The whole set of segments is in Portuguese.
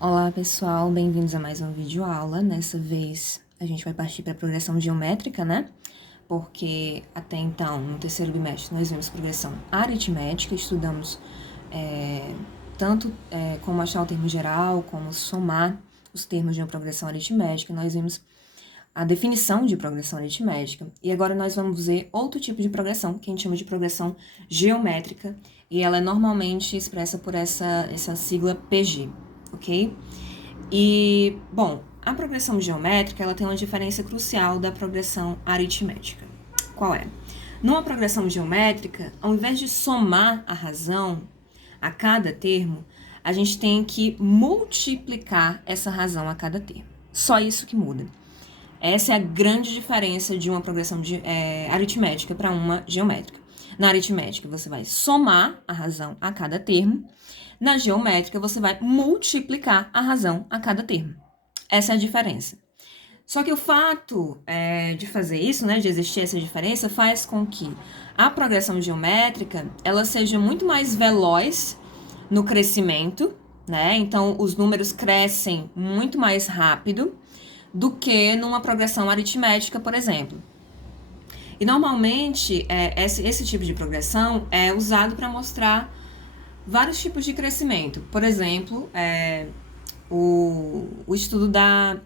Olá pessoal, bem-vindos a mais uma videoaula. Nessa vez a gente vai partir para a progressão geométrica, né? Porque até então, no terceiro bimestre, nós vimos progressão aritmética, estudamos tanto como achar o termo geral, como somar os termos de uma progressão aritmética. Nós vimos a definição de progressão aritmética. E agora nós vamos ver outro tipo de progressão, que a gente chama de progressão geométrica, e ela é normalmente expressa por essa sigla PG, ok? E, bom, a progressão geométrica, ela tem uma diferença crucial da progressão aritmética. Qual é? Numa progressão geométrica, ao invés de somar a razão a cada termo, a gente tem que multiplicar essa razão a cada termo. Só isso que muda. Essa é a grande diferença de uma progressão aritmética para uma geométrica. Na aritmética, você vai somar a razão a cada termo. Na geométrica, você vai multiplicar a razão a cada termo. Essa é a diferença. Só que o fato de fazer isso, né, de existir essa diferença, faz com que a progressão geométrica ela seja muito mais veloz no crescimento, né? Então, os números crescem muito mais rápido do que numa progressão aritmética, por exemplo. E normalmente, esse tipo de progressão é usado para mostrar vários tipos de crescimento. Por exemplo, o estudo da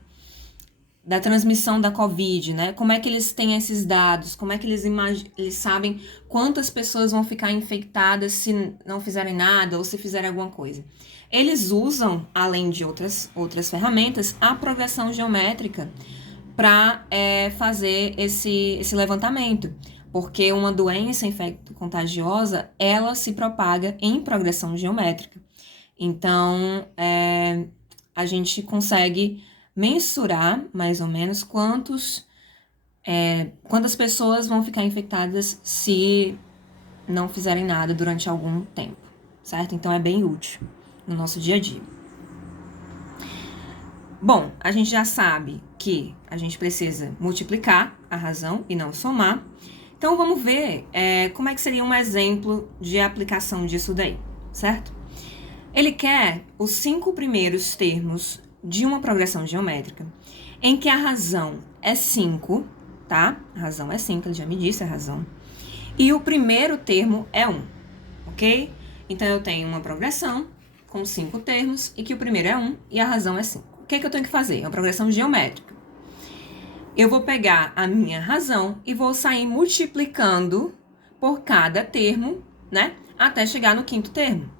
transmissão da Covid, né? Como é que eles têm esses dados? Como é que eles sabem quantas pessoas vão ficar infectadas se não fizerem nada ou se fizerem alguma coisa? Eles usam, além de outras ferramentas, a progressão geométrica para fazer esse levantamento, porque uma doença infecto-contagiosa, ela se propaga em progressão geométrica. Então, a gente consegue mensurar, mais ou menos, quantas pessoas vão ficar infectadas se não fizerem nada durante algum tempo, certo? Então, é bem útil no nosso dia a dia. Bom, a gente já sabe que a gente precisa multiplicar a razão e não somar. Então, vamos ver como é que seria um exemplo de aplicação disso daí, certo? Ele quer os 5 primeiros termos de uma progressão geométrica, em que a razão é 5, tá? A razão é 5, ele já me disse a razão. E o primeiro termo é 1, ok? Então, eu tenho uma progressão com 5 termos, e que o primeiro é 1 e a razão é 5. O que eu tenho que fazer? É uma progressão geométrica. Eu vou pegar a minha razão e vou sair multiplicando por cada termo, né? Até chegar no quinto termo.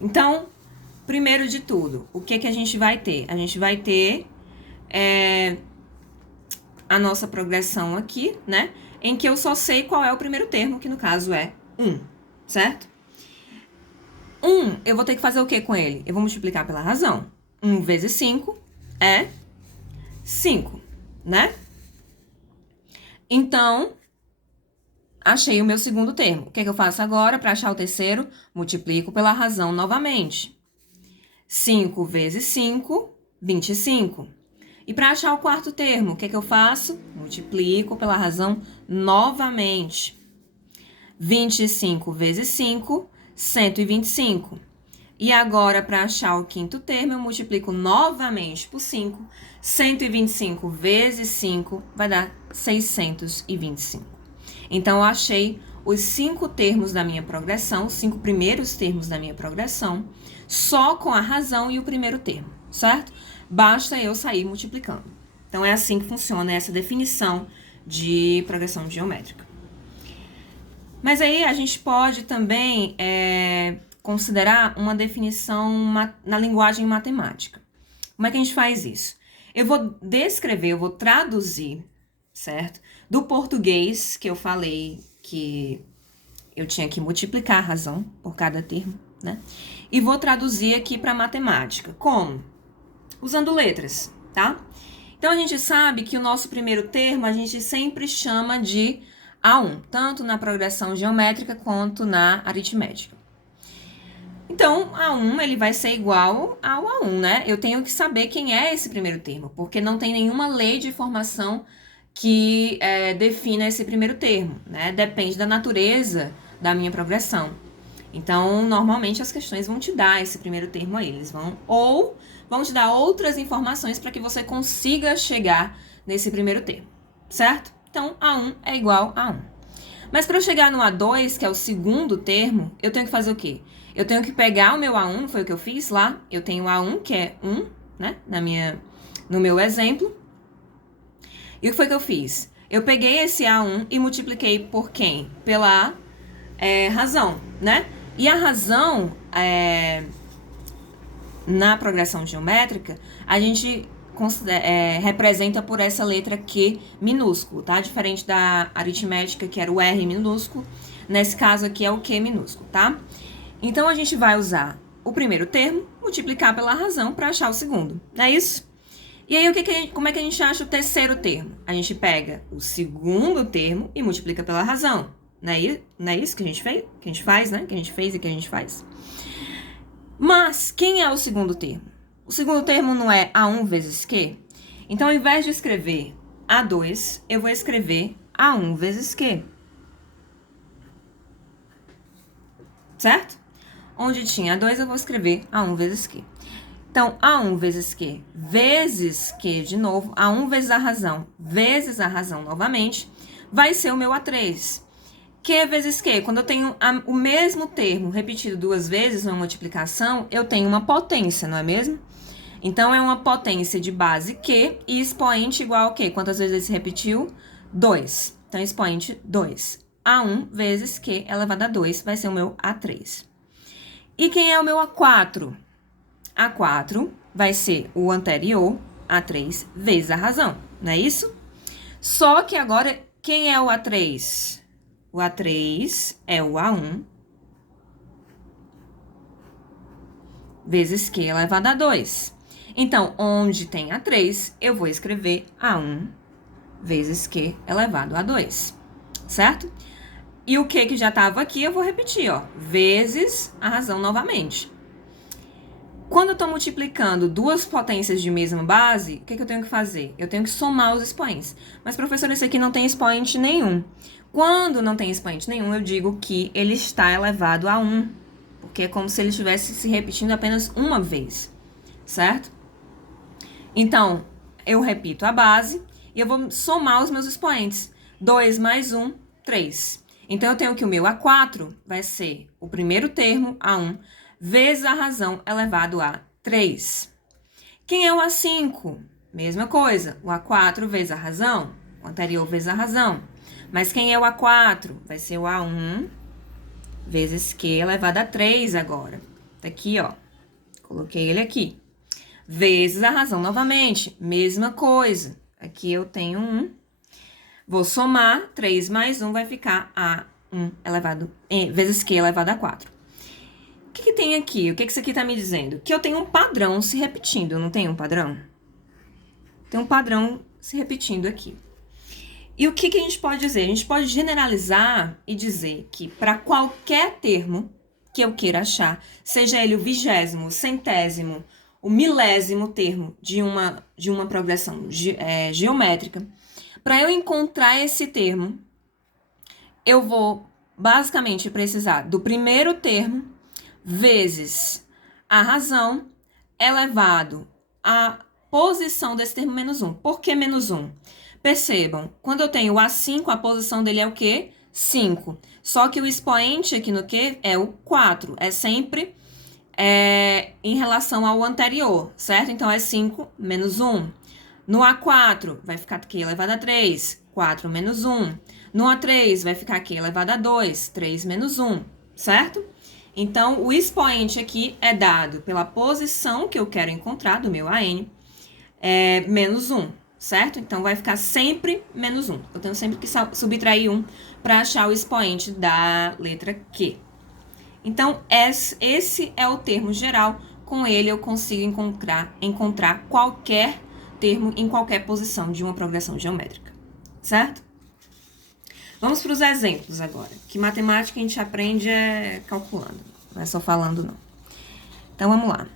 Então, primeiro de tudo, o que a gente vai ter? A gente vai ter a nossa progressão aqui, né? Em que eu só sei qual é o primeiro termo, que no caso é 1, certo? 1, eu vou ter que fazer o que com ele? Eu vou multiplicar pela razão. 1 vezes 5 é 5, né? Então, achei o meu segundo termo. O que eu faço agora para achar o terceiro? Multiplico pela razão novamente. 5 vezes 5, 25. E para achar o quarto termo, o que eu faço? Multiplico pela razão novamente. 25 vezes 5, 125. E agora, para achar o quinto termo, eu multiplico novamente por 5. 125 vezes 5 vai dar 625. Então, eu achei os 5 termos da minha progressão, os 5 primeiros termos da minha progressão, só com a razão e o primeiro termo, certo? Basta eu sair multiplicando. Então, é assim que funciona essa definição de progressão geométrica. Mas aí, a gente pode também considerar uma definição na linguagem matemática. Como é que a gente faz isso? Eu vou traduzir, certo? Do português, que eu falei que eu tinha que multiplicar a razão por cada termo, né? E vou traduzir aqui para matemática. Como? Usando letras, tá? Então, a gente sabe que o nosso primeiro termo a gente sempre chama de A1, tanto na progressão geométrica quanto na aritmética. Então, A1 ele vai ser igual ao A1, né? Eu tenho que saber quem é esse primeiro termo, porque não tem nenhuma lei de formação que defina esse primeiro termo, né? Depende da natureza da minha progressão. Então, normalmente as questões vão te dar esse primeiro termo aí. Eles vão te dar outras informações para que você consiga chegar nesse primeiro termo, certo? Então, A1 é igual a 1. Mas para eu chegar no A2, que é o segundo termo, eu tenho que fazer o quê? Eu tenho que pegar o meu A1, não foi o que eu fiz lá? Eu tenho o A1, que é 1, né? No meu exemplo. E o que foi que eu fiz? Eu peguei esse A1 e multipliquei por quem? Pela razão, né? E a razão, na progressão geométrica, a gente representa por essa letra Q minúsculo, tá? Diferente da aritmética, que era o R minúsculo. Nesse caso aqui é o Q minúsculo, tá? Então, a gente vai usar o primeiro termo, multiplicar pela razão para achar o segundo, não é isso? E aí, como é que a gente acha o terceiro termo? A gente pega o segundo termo e multiplica pela razão. Não é isso que a gente fez? Que a gente faz, né? Que a gente fez e que a gente faz. Mas, quem é o segundo termo? O segundo termo não é A1 vezes Q? Então, ao invés de escrever A2, eu vou escrever A1 vezes Q. Certo? Onde tinha A2, eu vou escrever A1 vezes Q. Então, A1 vezes Q vezes Q de novo, A1 vezes a razão novamente, vai ser o meu A3. Q vezes Q, quando eu tenho o mesmo termo repetido duas vezes, uma multiplicação, eu tenho uma potência, não é mesmo? Então, é uma potência de base Q e expoente igual a quê? Quantas vezes ele se repetiu? 2. Então, expoente 2. A1 vezes Q elevado a 2 vai ser o meu A3. E quem é o meu A4? A4 vai ser o anterior, A3, vezes a razão, não é isso? Só que agora, quem é o A3? O A3 é o A1 vezes Q elevado a 2. Então, onde tem A3, eu vou escrever A1 vezes Q elevado a 2, certo? E o Q que já estava aqui, eu vou repetir, ó, vezes a razão novamente. Quando eu estou multiplicando duas potências de mesma base, o que eu tenho que fazer? Eu tenho que somar os expoentes. Mas, professor, esse aqui não tem expoente nenhum. Quando não tem expoente nenhum, eu digo que ele está elevado a 1. Porque é como se ele estivesse se repetindo apenas uma vez, certo? Então, eu repito a base e eu vou somar os meus expoentes. 2 mais 1, 3. Então, eu tenho que o meu A4 vai ser o primeiro termo, A1, vezes a razão elevado a 3. Quem é o A5? Mesma coisa, o A4 vezes a razão, o anterior vezes a razão. Mas quem é o A4? Vai ser o A1 vezes Q elevado a 3 agora. Tá aqui, ó. Coloquei ele aqui. Vezes a razão novamente, mesma coisa. Aqui eu tenho 1. Vou somar, 3 mais 1 vai ficar A1 elevado, vezes Q elevado a 4. O que tem aqui? O que isso aqui tá me dizendo? Que eu tenho um padrão se repetindo, não tem um padrão? Tem um padrão se repetindo aqui. E o que a gente pode dizer? A gente pode generalizar e dizer que para qualquer termo que eu queira achar, seja ele o 20º, o 100º, o 1000º termo de uma progressão geométrica, para eu encontrar esse termo, eu vou basicamente precisar do primeiro termo vezes a razão elevado à posição desse termo menos 1. Por que menos 1? Percebam, quando eu tenho o A5, a posição dele é o quê? 5. Só que o expoente aqui no Q é o 4. É sempre em relação ao anterior, certo? Então, é 5 menos 1. No A4, vai ficar Q elevado a 3. 4 menos 1. No A3, vai ficar Q elevado a 2. 3 menos 1, certo? Então, o expoente aqui é dado pela posição que eu quero encontrar do meu AN, menos 1, certo? Então, vai ficar sempre menos 1. Eu tenho sempre que subtrair 1 para achar o expoente da letra Q. Então, esse é o termo geral. Com ele, eu consigo encontrar qualquer termo em qualquer posição de uma progressão geométrica, certo? Vamos para os exemplos agora, que matemática a gente aprende calculando, não é só falando não. Então, vamos lá.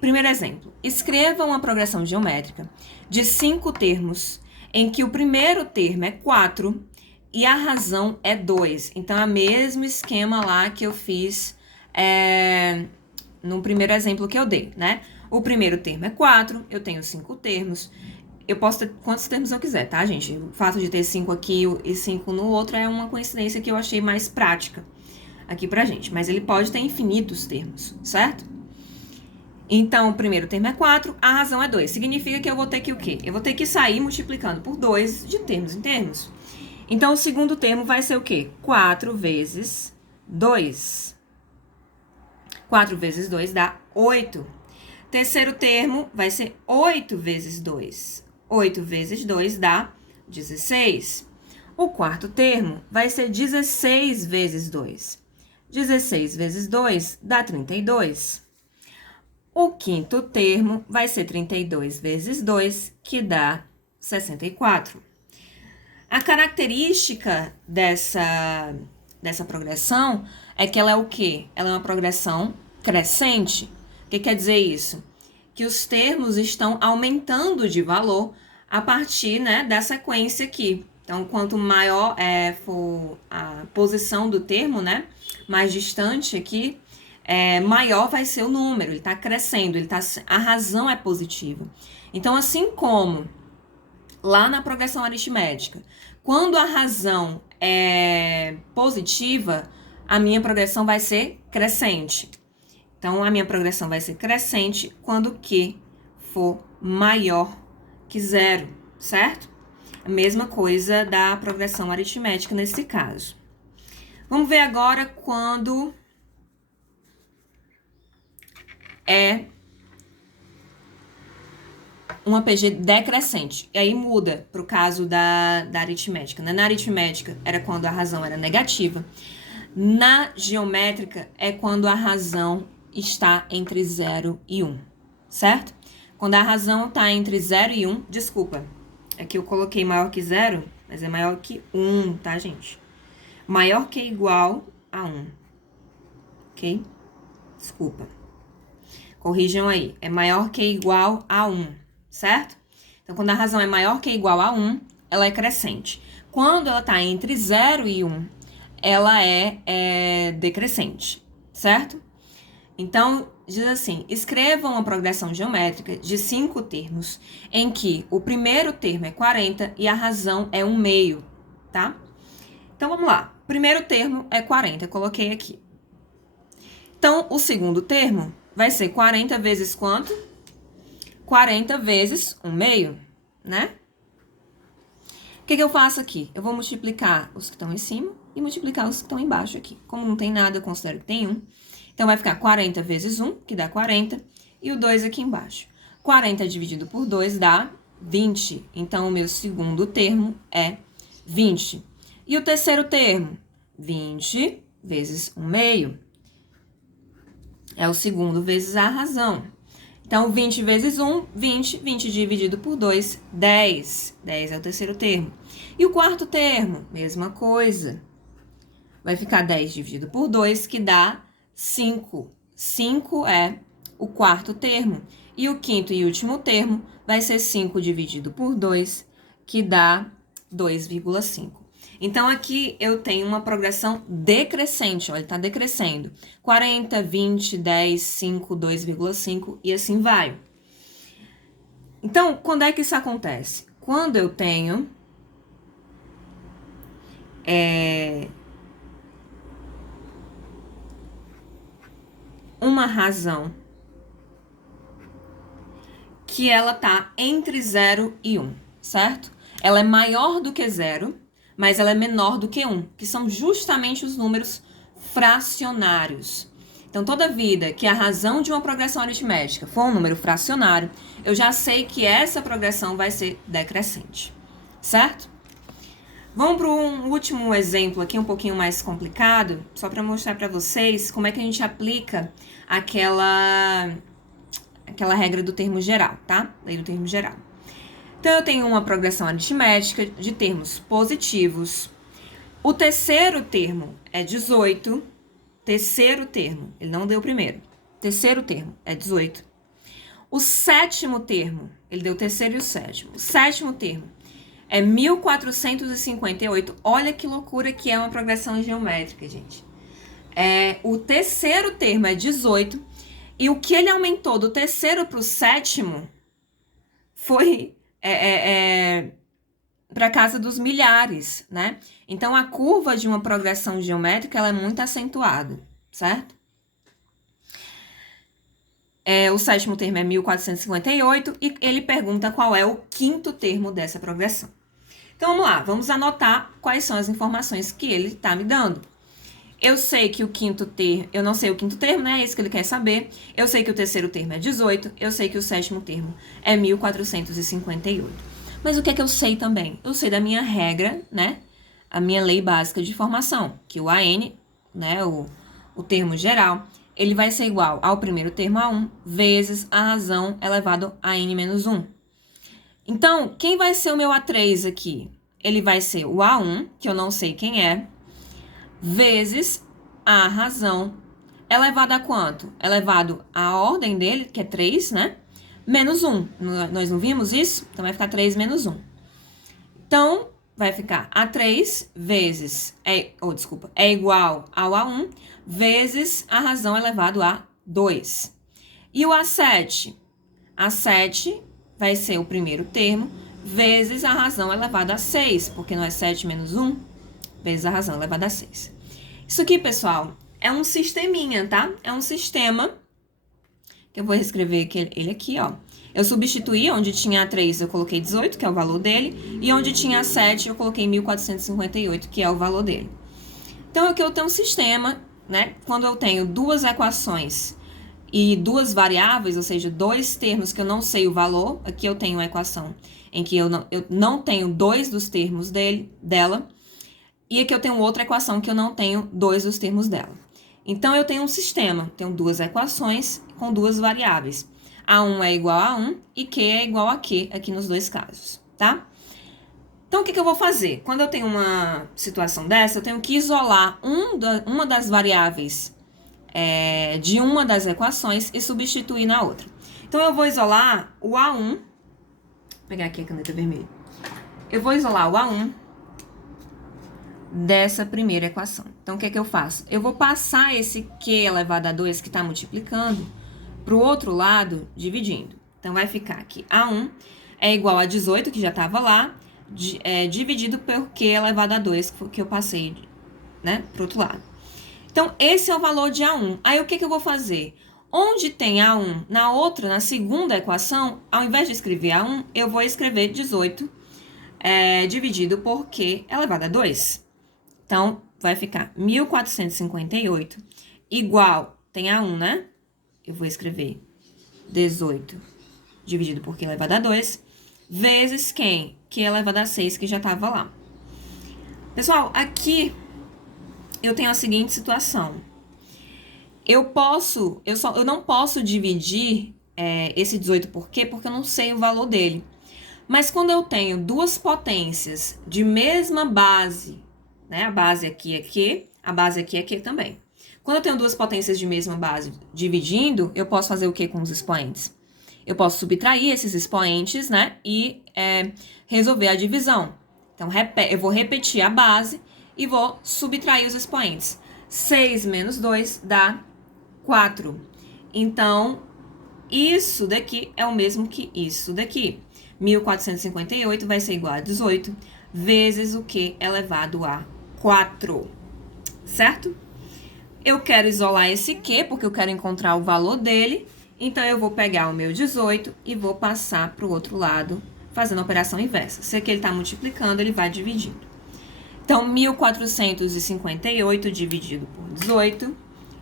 Primeiro exemplo. Escreva uma progressão geométrica de 5 termos, em que o primeiro termo é 4 e a razão é 2. Então, é o mesmo esquema lá que eu fiz no primeiro exemplo que eu dei, né? O primeiro termo é 4, eu tenho 5 termos. Eu posso ter quantos termos eu quiser, tá, gente? O fato de ter 5 aqui e 5 no outro é uma coincidência que eu achei mais prática aqui pra gente. Mas ele pode ter infinitos termos, certo? Então, o primeiro termo é 4, a razão é 2. Significa que eu vou ter que o quê? Eu vou ter que sair multiplicando por 2 de termos em termos. Então, o segundo termo vai ser o quê? 4 vezes 2. 4 vezes 2 dá 8. Terceiro termo vai ser 8 vezes 2. 8 vezes 2 dá 16. O quarto termo vai ser 16 vezes 2. 16 vezes 2 dá 32. O quinto termo vai ser 32 vezes 2, que dá 64. A característica dessa progressão é que ela é o quê? Ela é uma progressão crescente. O que quer dizer isso? Que os termos estão aumentando de valor a partir, né, da sequência aqui. Então, quanto maior for a posição do termo, né, mais distante aqui, maior vai ser o número. Ele está crescendo, a razão é positiva. Então, assim como lá na progressão aritmética, quando a razão é positiva, a minha progressão vai ser crescente. Então, a minha progressão vai ser crescente quando Q for maior que 0, certo? A mesma coisa da progressão aritmética nesse caso. Vamos ver agora quando é uma PG decrescente. E aí muda para o caso da aritmética, né? Na aritmética era quando a razão era negativa. Na geométrica é quando a razão está entre 0 e 1, certo? Quando a razão está entre 0 e 1, desculpa, é que eu coloquei maior que 0, mas é maior que 1, tá, gente? Maior que igual a 1, ok? Desculpa. Corrijam aí, é maior que igual a 1, certo? Então, quando a razão é maior que igual a 1, ela é crescente. Quando ela está entre 0 e 1, ela é decrescente, certo? Então, diz assim, escreva uma progressão geométrica de 5 termos, em que o primeiro termo é 40 e a razão é 1/2, tá? Então, vamos lá. O primeiro termo é 40, eu coloquei aqui. Então, o segundo termo vai ser 40 vezes quanto? 40 vezes 1/2, né? O que eu faço aqui? Eu vou multiplicar os que estão em cima e multiplicar os que estão embaixo aqui. Como não tem nada, eu considero que tem 1. Então, vai ficar 40 vezes 1, que dá 40, e o 2 aqui embaixo. 40 dividido por 2 dá 20. Então, o meu segundo termo é 20. E o terceiro termo? 20 vezes 1/2. É o segundo vezes a razão. Então, 20 vezes 1, 20. 20 dividido por 2, 10. 10 é o terceiro termo. E o quarto termo? Mesma coisa. Vai ficar 10 dividido por 2, que dá 5. 5 é o quarto termo. E o quinto e último termo vai ser 5 dividido por 2, que dá 2,5. Então, aqui eu tenho uma progressão decrescente, ó, ele está decrescendo. 40, 20, 10, 5, 2,5 e assim vai. Então, quando é que isso acontece? Quando eu tenho uma razão que ela tá entre 0 e 1, certo? Ela é maior do que 0, mas ela é menor do que 1, que são justamente os números fracionários. Então, toda vida que a razão de uma progressão aritmética for um número fracionário, eu já sei que essa progressão vai ser decrescente, certo? Vamos para um último exemplo aqui, um pouquinho mais complicado, só para mostrar para vocês como é que a gente aplica aquela regra do termo geral, tá? Lei do termo geral. Então, eu tenho uma progressão aritmética de termos positivos. O terceiro termo é 18. Terceiro termo, ele não deu o primeiro. Terceiro termo é 18. O sétimo termo, ele deu o terceiro e o sétimo. O sétimo termo é 1458. Olha que loucura que é uma progressão geométrica, gente. O terceiro termo é 18, e o que ele aumentou do terceiro para o sétimo foi para casa dos milhares, né? Então, a curva de uma progressão geométrica ela é muito acentuada, certo? O sétimo termo é 1458 e ele pergunta qual é o quinto termo dessa progressão. Então, vamos lá, vamos anotar quais são as informações que ele está me dando. Eu sei que o quinto termo, eu não sei o quinto termo, né? É isso que ele quer saber. Eu sei que o terceiro termo é 18, eu sei que o sétimo termo é 1458. Mas o que é que eu sei também? Eu sei da minha regra, né? A minha lei básica de formação, que o AN, né? O termo geral, ele vai ser igual ao primeiro termo A1 vezes a razão elevado a n menos 1. Então, quem vai ser o meu A3 aqui? Ele vai ser o A1, que eu não sei quem é, vezes a razão elevado a quanto? Elevado à ordem dele, que é 3, né? Menos 1. Nós não vimos isso? Então, vai ficar 3 menos 1. Então, vai ficar A3 vezes... é igual ao A1 vezes a razão elevado a 2. E o A7? A7 vai ser o primeiro termo vezes a razão elevada a 6, porque não é 7 menos 1, vezes a razão elevada a 6. Isso aqui, pessoal, é um sisteminha, tá? É um sistema que eu vou reescrever ele aqui, ó. Eu substituí, onde tinha A3 eu coloquei 18, que é o valor dele, e onde tinha A7 eu coloquei 1458, que é o valor dele. Então, aqui eu tenho um sistema, né? Quando eu tenho duas equações e duas variáveis, ou seja, dois termos que eu não sei o valor, aqui eu tenho uma equação em que eu não tenho dois dos termos dela, e aqui eu tenho outra equação que eu não tenho dois dos termos dela. Então, eu tenho um sistema, tenho duas equações com duas variáveis. A1 é igual a 1 e Q é igual a Q aqui nos dois casos, tá? Então, o que eu vou fazer? Quando eu tenho uma situação dessa, eu tenho que isolar uma das variáveis de uma das equações e substituir na outra. Então, eu vou isolar o A1. Vou pegar aqui a caneta vermelha. Eu vou isolar o A1 dessa primeira equação. Então, o que eu faço? Eu vou passar esse Q elevado a 2 que está multiplicando para o outro lado, dividindo. Então, vai ficar aqui A1 é igual a 18, que já estava lá, dividido por Q elevado a 2, que eu passei, né, para o outro lado. Então, esse é o valor de A1. Aí, o que eu vou fazer? Onde tem A1 na segunda equação, ao invés de escrever A1, eu vou escrever 18 dividido por Q elevado a 2. Então, vai ficar 1458 igual, tem A1, né? Eu vou escrever 18 dividido por Q elevado a 2, vezes quem? Q elevado a 6, que já estava lá. Pessoal, aqui eu tenho a seguinte situação. Eu não posso dividir esse 18 por Q, porque eu não sei o valor dele. Mas quando eu tenho duas potências de mesma base, né? A base aqui é Q, a base aqui é Q também. Quando eu tenho duas potências de mesma base dividindo, eu posso fazer o que com os expoentes? Eu posso subtrair esses expoentes, né? E resolver a divisão. Então, eu vou repetir a base e vou subtrair os expoentes. 6 menos 2 dá 4. Então, isso daqui é o mesmo que isso daqui. 1458 vai ser igual a 18 vezes o Q elevado a 4. Certo? Eu quero isolar esse Q, porque eu quero encontrar o valor dele. Então, eu vou pegar o meu 18 e vou passar para o outro lado, fazendo a operação inversa. Se aqui ele está multiplicando, ele vai dividindo. Então, 1458 dividido por 18.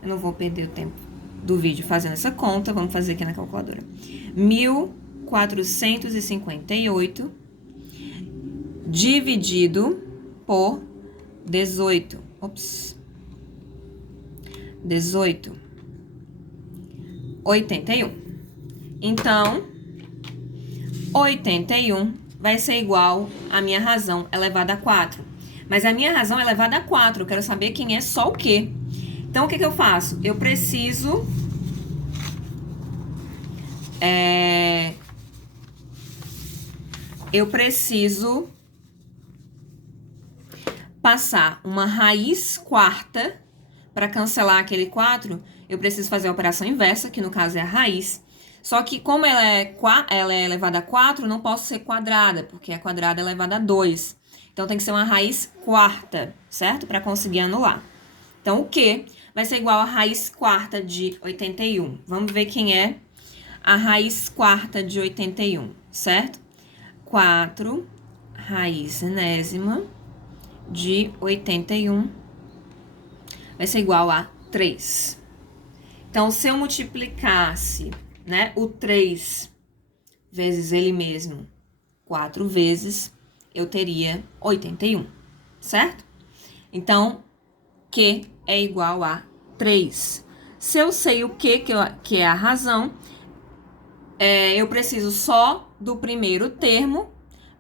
Eu não vou perder o tempo do vídeo fazendo essa conta. Vamos fazer aqui na calculadora. 1458 dividido por 18. Ops. 18. 81. Então, 81 vai ser igual à minha razão elevada a 4. Mas a minha razão elevada a 4, eu quero saber quem é só o quê. Então, o que eu faço? Eu preciso... passar uma raiz quarta para cancelar aquele 4, eu preciso fazer a operação inversa, que no caso é a raiz. Só que como ela é elevada a 4, não posso ser quadrada, porque a quadrada é elevada a 2. Então, tem que ser uma raiz quarta, certo? Para conseguir anular. Então, o Q vai ser igual a raiz quarta de 81. Vamos ver quem é a raiz quarta de 81, certo? 4 raiz enésima de 81 vai ser igual a 3. Então, se eu multiplicasse, né, o 3 vezes ele mesmo 4 vezes, eu teria 81, certo? Então, Q é igual a 3. Se eu sei o Q, que é a razão, eu preciso só do primeiro termo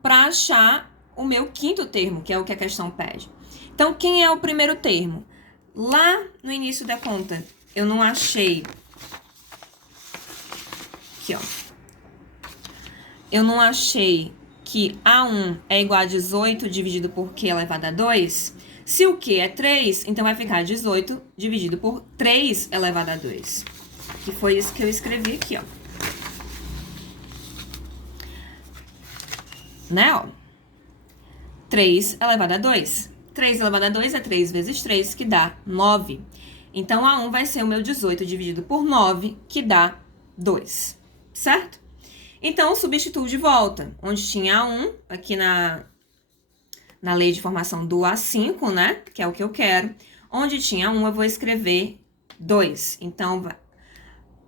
para achar o meu quinto termo, que é o que a questão pede. Então, quem é o primeiro termo? Lá no início da conta, eu não achei... Aqui, ó. Eu não achei que A1 é igual a 18 dividido por Q elevado a 2. Se o Q é 3, então vai ficar 18 dividido por 3 elevado a 2. Que foi isso que eu escrevi aqui, ó. Né, ó? 3 elevado a 2. 3 elevado a 2 é 3 vezes 3, que dá 9. Então, A1 vai ser o meu 18 dividido por 9, que dá 2. Certo? Então, substituo de volta. Onde tinha A1, aqui na lei de formação do A5, né? Que é o que eu quero. Onde tinha 1, eu vou escrever 2. Então,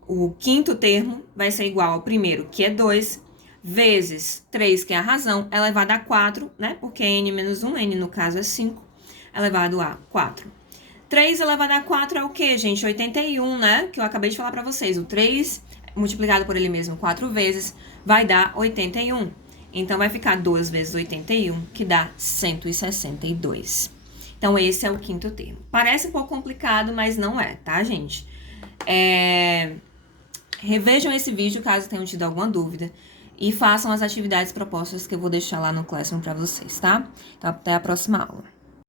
o quinto termo vai ser igual ao primeiro, que é 2, vezes 3, que é a razão, elevado a 4, né? Porque é n menos 1, n no caso é 5, elevado a 4. 3 elevado a 4 é o quê, gente? 81, né? Que eu acabei de falar pra vocês. O 3 multiplicado por ele mesmo 4 vezes vai dar 81. Então, vai ficar 2 vezes 81, que dá 162. Então, esse é o quinto termo. Parece um pouco complicado, mas não é, tá, gente? Revejam esse vídeo caso tenham tido alguma dúvida e façam as atividades propostas que eu vou deixar lá no Classroom para vocês, tá? Então, até a próxima aula.